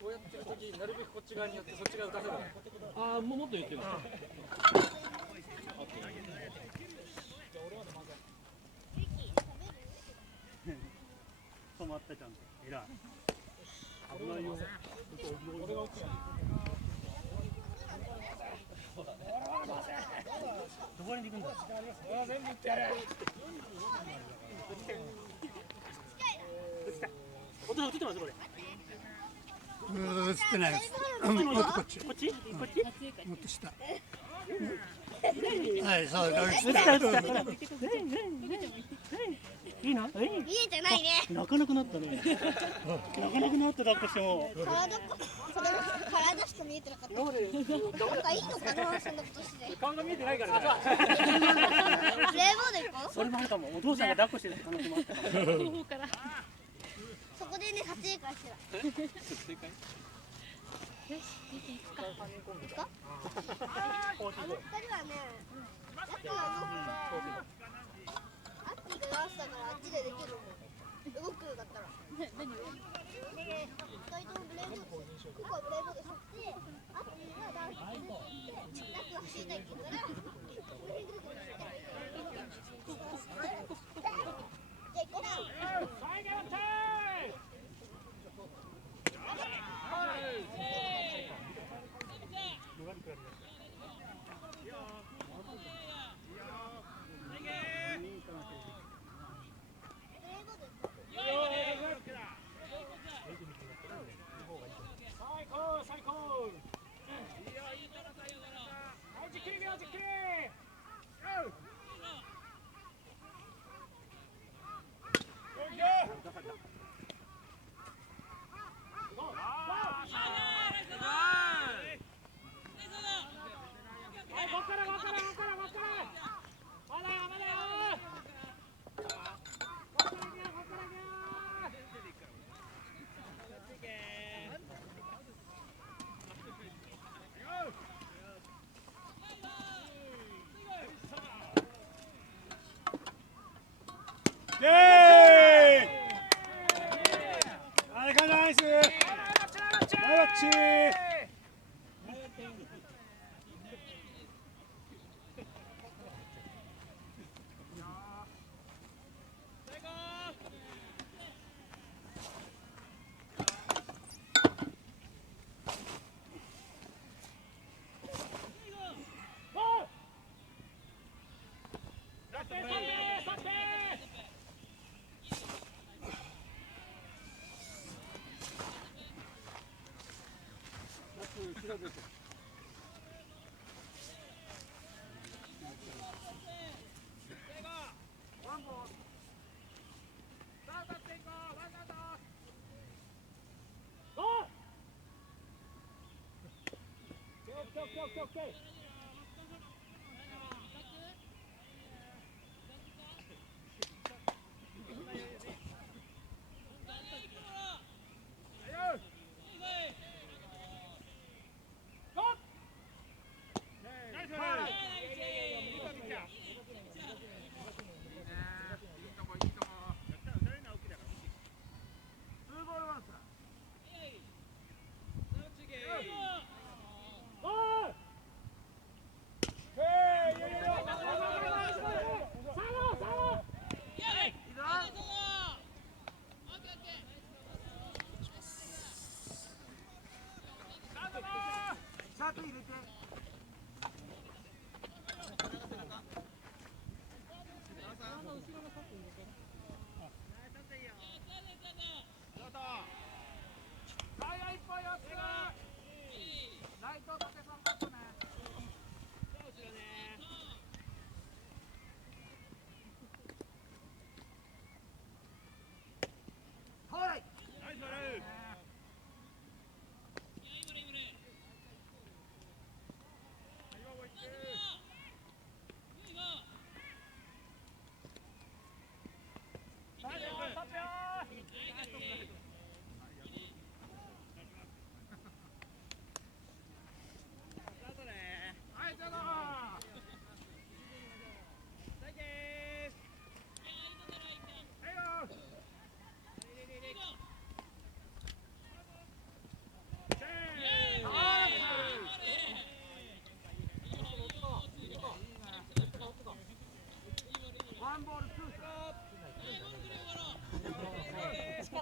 こうやってるときなるべくこっち側にやってそっち側打たせる。ああ、もっと言ってる。止まったちゃんと。えらい。危ないよ。俺が打つよ。どこに行くんだ。全部打ってやれ。お父さん打ってますこれ。打ってないです。もっとこっち。こっち？こっち？もっと下。はい、そうだ。いいな。見えてないね。泣かなくなったね。泣かなくなっただっこしても。体しか見えてなかった。なんかいいのかな、そんなことして。顔が見えてないからね。プレイボード行こう。それもあるかも。お父さんが抱っこしてる可能性もあったから。そこでね、撮影会してた。よし、見ていくか。行くか。あの二人はね、アッキーがやってたからあっちでできるもん。動くようだったら。何を？二人ともブレイボード。ここはブレイボードして、アッキーがダンスして、ダンスが走りたいって言うから、じゃあ行こう。Okay.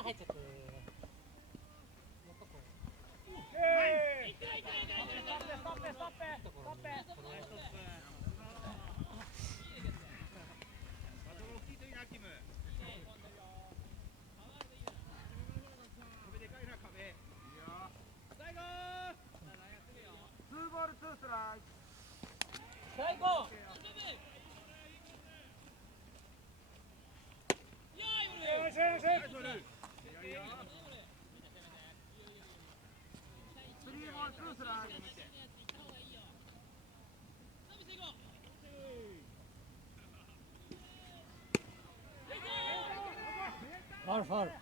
入っちゃってもっとこう最高ファウルファウル。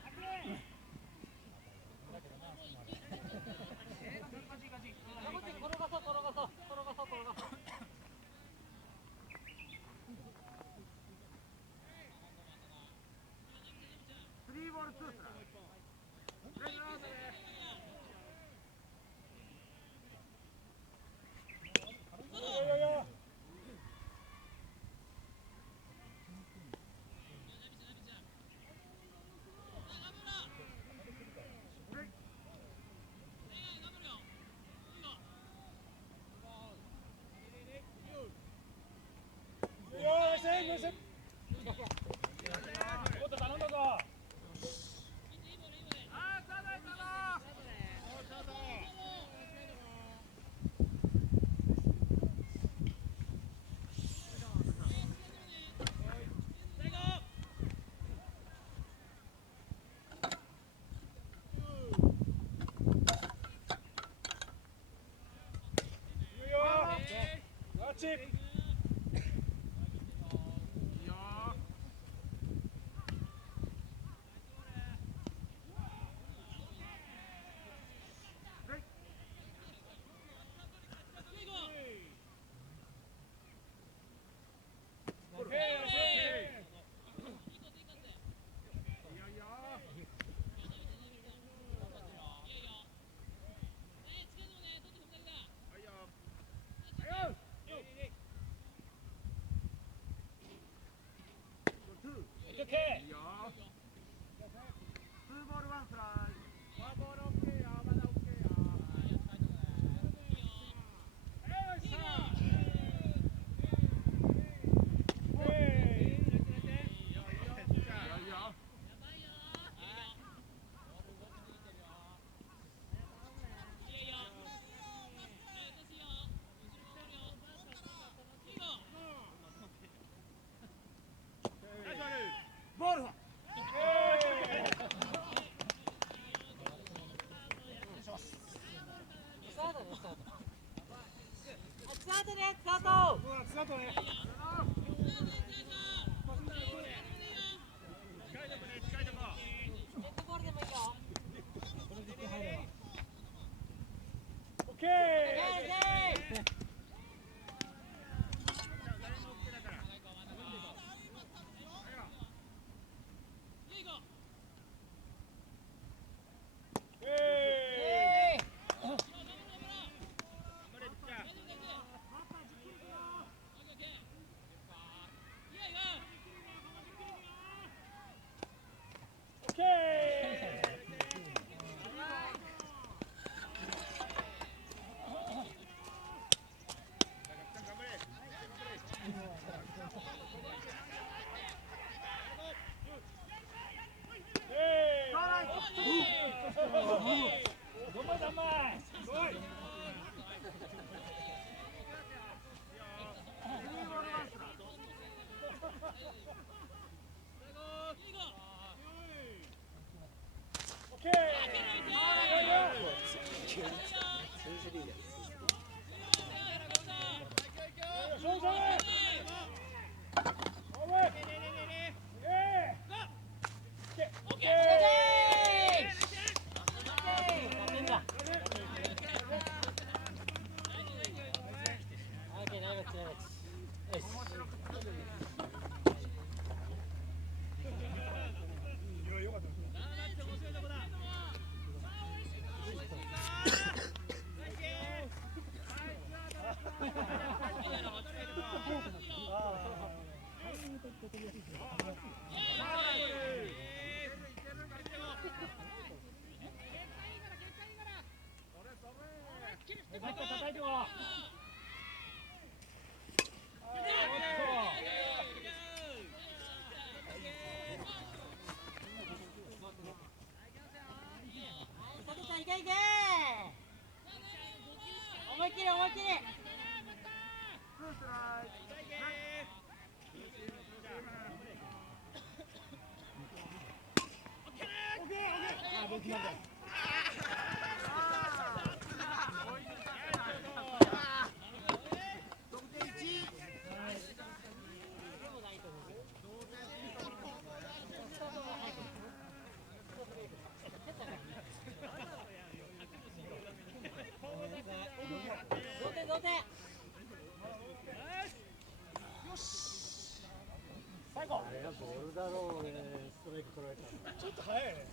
最後あれがボールだろうね、ストライク取られたらちょっと早いね。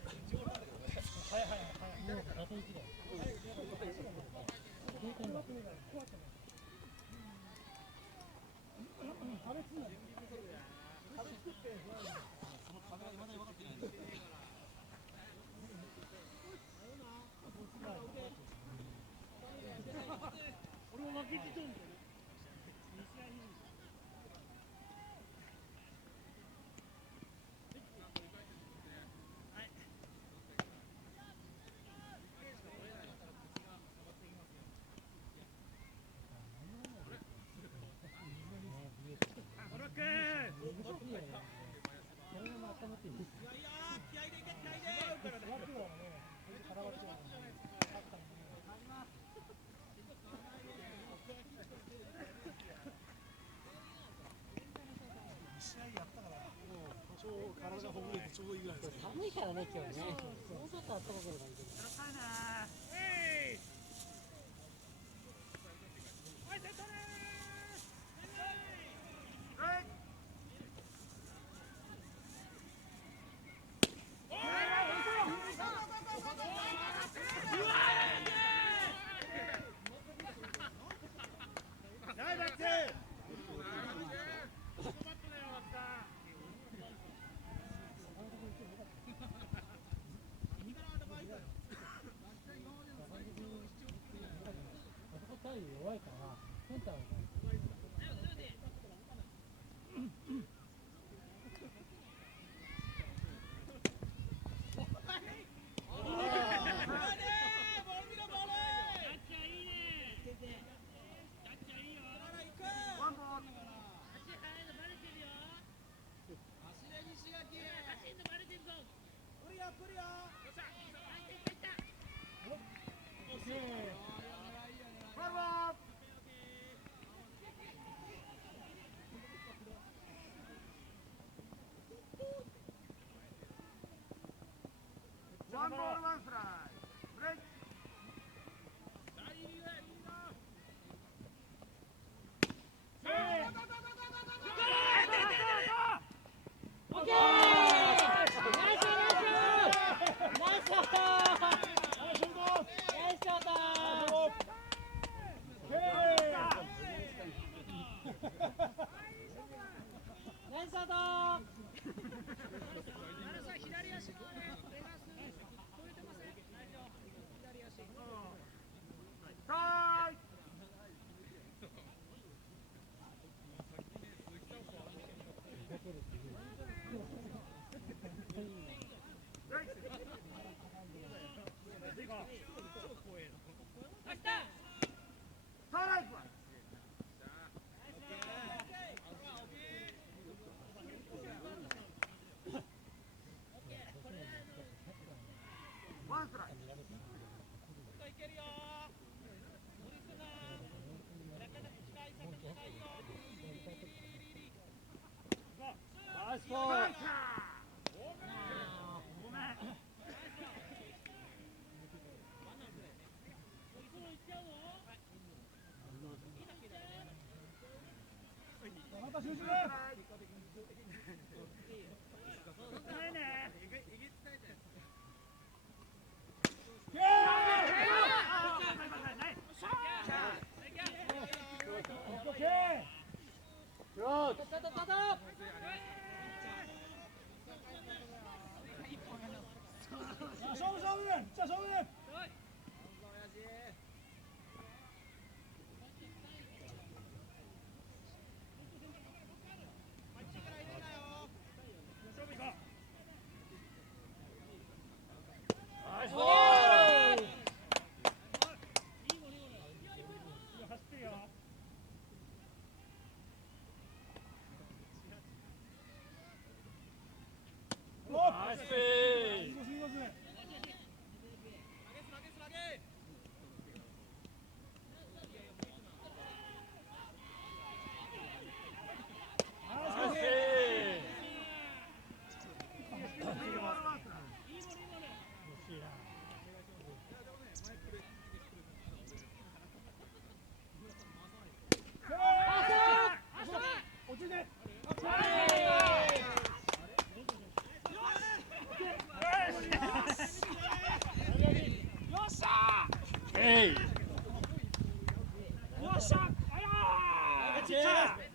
早い早い早い。もうあと1だよ。俺も負けてとんだよ。体がほぐれてちょうどいいぐらいですね。寒いからね、今日ね。もうちょっと暖かくなる感じ。弱いからセンターがワンボールワンストライク。ブレイク。えい。よっしゃあちっちゃい。